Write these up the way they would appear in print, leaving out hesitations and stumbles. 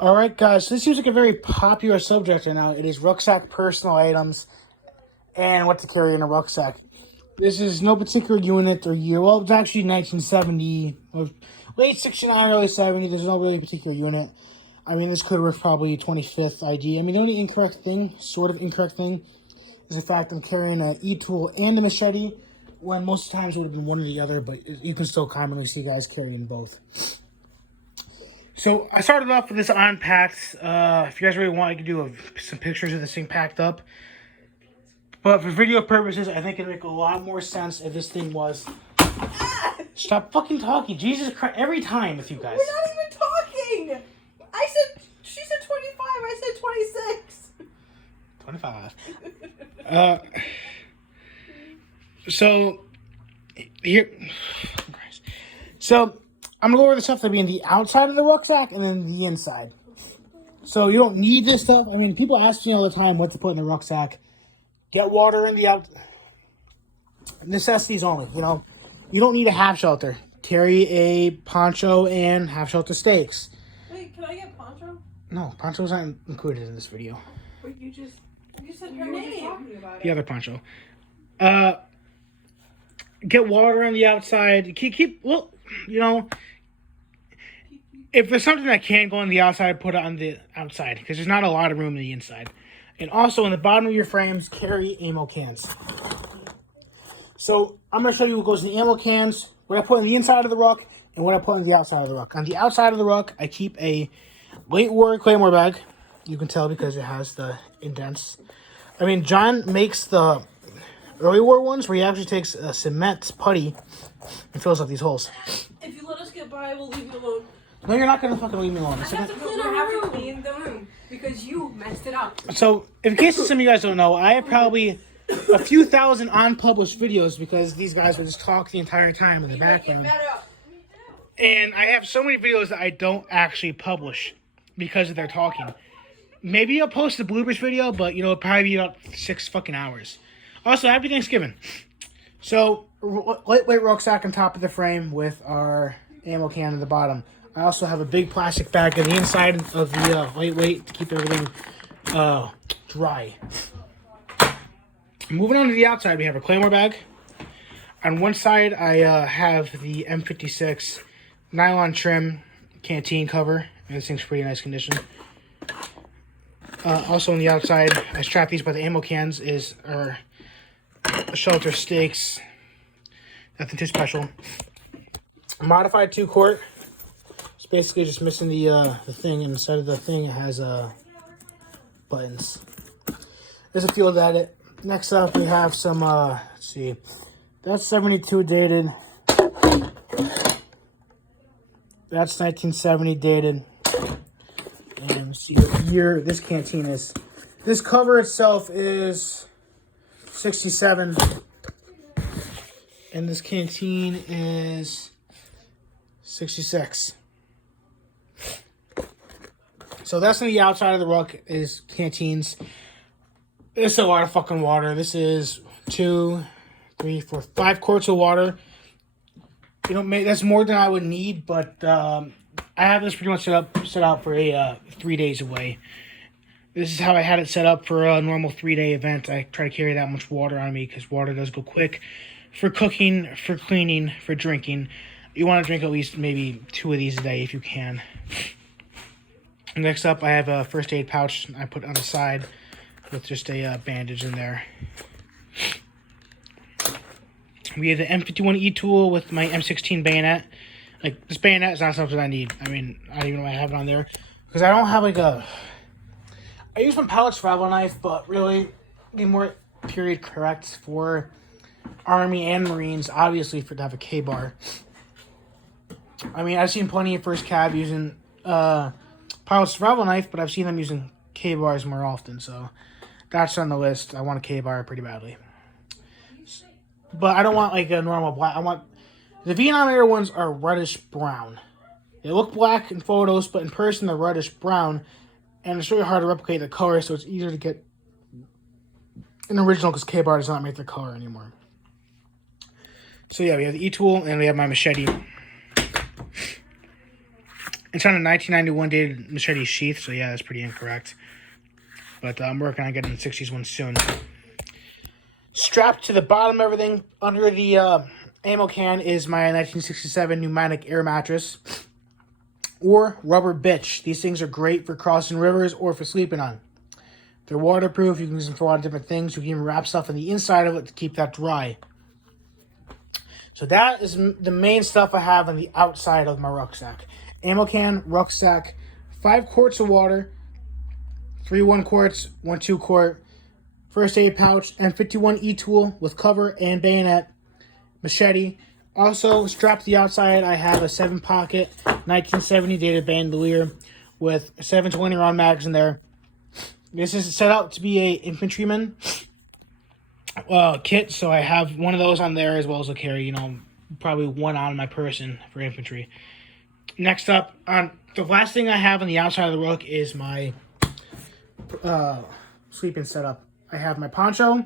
Alright guys, so this seems like a very popular subject right now. It is rucksack personal items and what to carry in a rucksack. This is no particular unit or year. Well, it's actually 1970, or late 69, early 70. There's no really particular unit. I mean, this could work probably 25th ID. I mean, the only incorrect thing, sort of incorrect thing, is the fact I'm carrying an E-tool and a machete, when most of the times it would have been one or the other, but you can still commonly see guys carrying both. So I started off with this unpacked. If you guys really want, I can do some pictures of this thing packed up. But for video purposes, I think it'd make a lot more sense if this thing was... Stop fucking talking. Jesus Christ. Every time with you guys. We're not even talking. She said 25. I said 26. 25. So, here... So... I'm going to go over the stuff that'll be in the outside of the rucksack and then the inside. So you don't need this stuff. I mean, people ask me all the time what to put in the rucksack. Get water in the out. Necessities only, you know. You don't need a half shelter. Carry a poncho and half shelter stakes. Wait, can I get poncho? No, poncho's not included in this video. But you said her name. The other poncho. Get water on the outside. Well, you know, if there's something that can go on the outside, put it on the outside, because there's not a lot of room in the inside. And also, in the bottom of your frames, carry ammo cans. So, I'm going to show you what goes in the ammo cans, what I put on the inside of the ruck, and what I put on the outside of the ruck. On the outside of the ruck, I keep a late war Claymore bag. You can tell because it has the indents. I mean, John makes the early war ones where he actually takes a cement putty and fills up these holes. If you let us get by, we'll leave you alone. No, you're not going to fucking leave me alone. I have to clean the room because you messed it up. So, in case some of you guys don't know, I have probably a few thousand unpublished videos because these guys would just talk the entire time in the background. And I have so many videos that I don't actually publish because of their talking. Maybe I'll post a bloopers video, but, you know, it'll probably be about 6 fucking hours. Also, happy Thanksgiving. So, lightweight rucksack on top of the frame with our ammo can at the bottom. I also have a big plastic bag on the inside of the lightweight to keep everything dry. Moving on to the outside, we have a Claymore bag. On one side, I have the M56 nylon trim canteen cover. And this thing's pretty nice condition. Also on the outside, I strap these by the ammo cans is our shelter stakes. Nothing too special. A modified 2-quart. It's basically just missing the thing. Inside of the thing, it has buttons. There's a few of that. Next up, we have some, let's see. That's 72 dated. That's 1970 dated. And let's see what year this canteen is. This cover itself is 67. And this canteen is 66. So that's on the outside of the ruck is canteens. This is a lot of fucking water. This is 2, 3, 4, 5 quarts of water. You know, that's more than I would need, but I have this pretty much set out for a 3 days away. This is how I had it set up for a normal 3-day event. I try to carry that much water on me because water does go quick. For cooking, for cleaning, for drinking. You want to drink at least maybe 2 of these a day if you can. Next up, I have a first aid pouch I put on the side with just a bandage in there. We have the M51 E-tool with my M16 bayonet. Like, this bayonet is not something I need. I mean, I don't even know why I have it on there. Because I don't have like a... I use my pallet travel knife, but really, be more period correct for Army and Marines, obviously, to have a K-bar. I mean, I've seen plenty of first cav using pilot survival knife, but I've seen them using K-bars more often, so that's on the list. I want a K-bar pretty badly. But I don't want like a normal black. I want... The Vietnam era ones are reddish brown. They look black in photos, but in person they're reddish brown. And it's really hard to replicate the color, so it's easier to get an original because K-bar does not make the color anymore. So yeah, we have the E-tool and we have my machete. It's on a 1991 dated machete sheath, so yeah, that's pretty incorrect. But I'm working on getting the 60s one soon. Strapped to the bottom of everything, under the ammo can, is my 1967 pneumatic air mattress. Or rubber bitch. These things are great for crossing rivers or for sleeping on. They're waterproof. You can use them for a lot of different things. You can even wrap stuff on the inside of it to keep that dry. So that is the main stuff I have on the outside of my rucksack. Ammo can, rucksack, 5 quarts of water, 3 1 quarts, 1 2 quart, first aid pouch, M51 tool with cover and bayonet, machete. Also, strapped to the outside, I have a 7-pocket 1970 dated bandolier with 720 round mags in there. This is set out to be a infantryman kit, so I have one of those on there as well as a carry, probably one on my person for infantry. Next up, the last thing I have on the outside of the ruck is my sleeping setup. I have my poncho.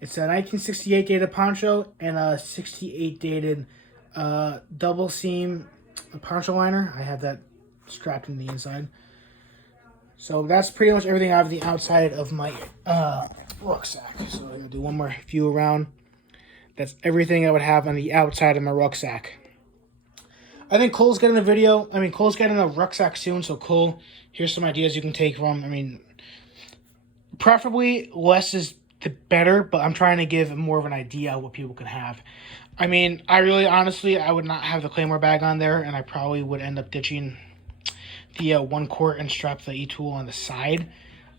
It's a 1968 dated poncho and a 68 dated double seam poncho liner. I have that strapped in the inside. So that's pretty much everything I have on the outside of my rucksack. So I'm going to do one more view around. That's everything I would have on the outside of my rucksack. I think Cole's getting Cole's getting a rucksack soon. So Cole, here's some ideas you can take from. Preferably less is the better, but I'm trying to give more of an idea of what people can have. I really, honestly, I would not have the Claymore bag on there, and I probably would end up ditching the 1 quart and strap the e-tool on the side.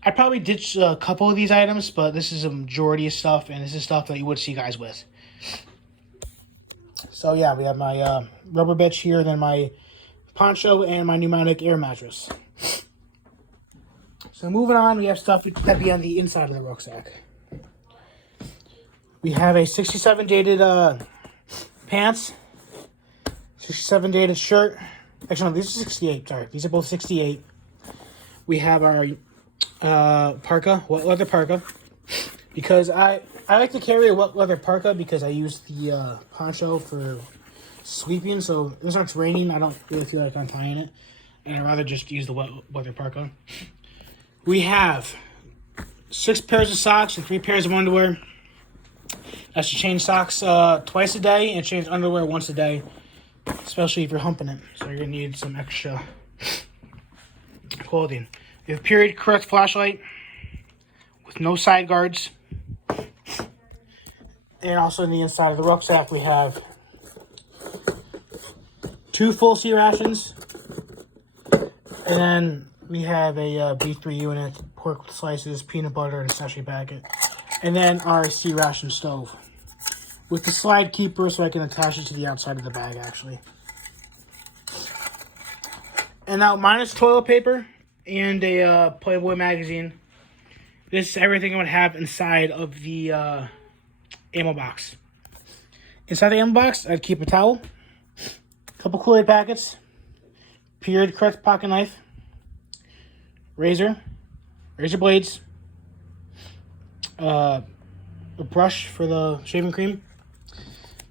I'd probably ditch a couple of these items, but this is a majority of stuff, and this is stuff that you would see guys with. So yeah, we have my rubber bitch here, then my poncho, and my pneumatic air mattress. So moving on, we have stuff that be on the inside of the rucksack. We have a 67 dated pants, 67 dated shirt. Actually, no, these are 68. Sorry, these are both 68. We have our parka, wet leather parka, because I like to carry a wet leather parka because I use the poncho for sleeping. So when it's raining, I don't really feel like untying it, and I'd rather just use the wet leather parka. We have 6 pairs of socks and 3 pairs of underwear. That's to change socks twice a day and change underwear once a day, especially if you're humping it. So you're going to need some extra clothing. We have a period correct flashlight with no side guards. And also on the inside of the rucksack, we have 2 full C rations. And then we have a B3 unit, pork with slices, peanut butter, and a sachet packet. And then our C ration stove with the slide keeper so I can attach it to the outside of the bag, actually. And now minus toilet paper and a Playboy magazine. This is everything I would have inside of the ammo box. Inside the ammo box, I'd keep a towel, a couple Kool-Aid packets, period correct pocket knife, razor blades, a brush for the shaving cream.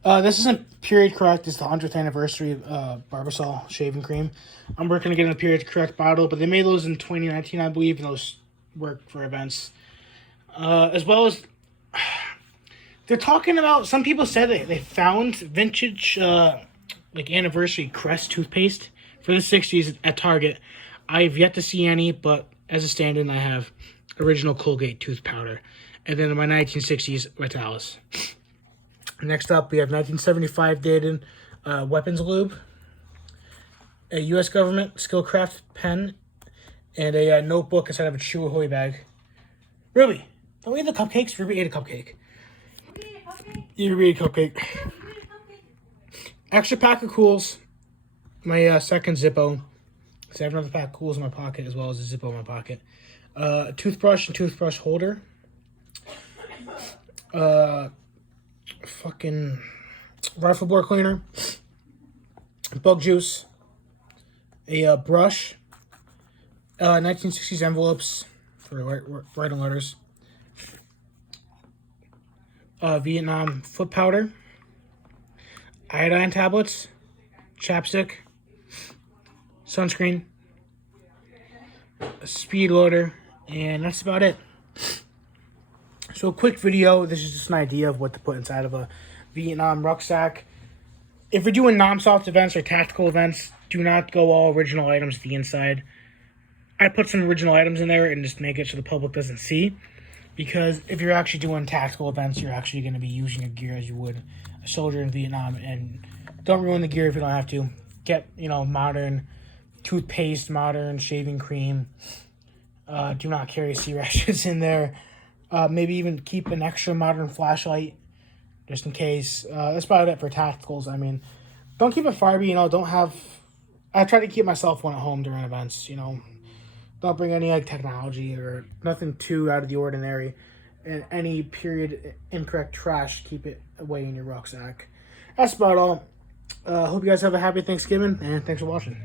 This isn't period correct. It's the 100th anniversary of Barbasol shaving cream. I'm working to get in a period correct bottle, but they made those in 2019, I believe, and those work for events. As well as, they're talking about, some people said that they found vintage, anniversary Crest toothpaste for the 60s at Target. I've yet to see any, but as a stand-in, I have original Colgate tooth powder. And then in my 1960s Vitalis. Next up, we have 1975 dated weapons lube, a U.S. government Skillcraft pen, and a notebook inside of a Chew Ahoy bag. Ruby, don't we eat the cupcakes? Ruby ate a cupcake. You ate a cupcake. Extra pack of Cools, my second Zippo. So I have another pack of Cools in my pocket as well as a Zippo in my pocket. A toothbrush and toothbrush holder. Fucking rifle bore cleaner. Bug juice. A brush. 1960s envelopes for writing letters. Vietnam foot powder. Iodine tablets. Chapstick. sunscreen, a speed loader, and that's about it. So a quick video. This is just an idea of what to put inside of a Vietnam rucksack. If you're doing non-assault events or tactical events, do not go all original items to the inside. I put some original items in there and just make it so the public doesn't see. Because if you're actually doing tactical events, you're actually going to be using your gear as you would a soldier in Vietnam. And don't ruin the gear if you don't have to. Get, modern toothpaste, modern shaving cream. Do not carry C-Rations in there. Maybe even keep an extra modern flashlight just in case. That's about it for tacticals. I mean, don't keep it Farby, don't have... I try to keep my cell phone at home during events, Don't bring any technology or nothing too out of the ordinary. And any period incorrect trash, keep it away in your rucksack. That's about all. Hope you guys have a happy Thanksgiving, and thanks for watching.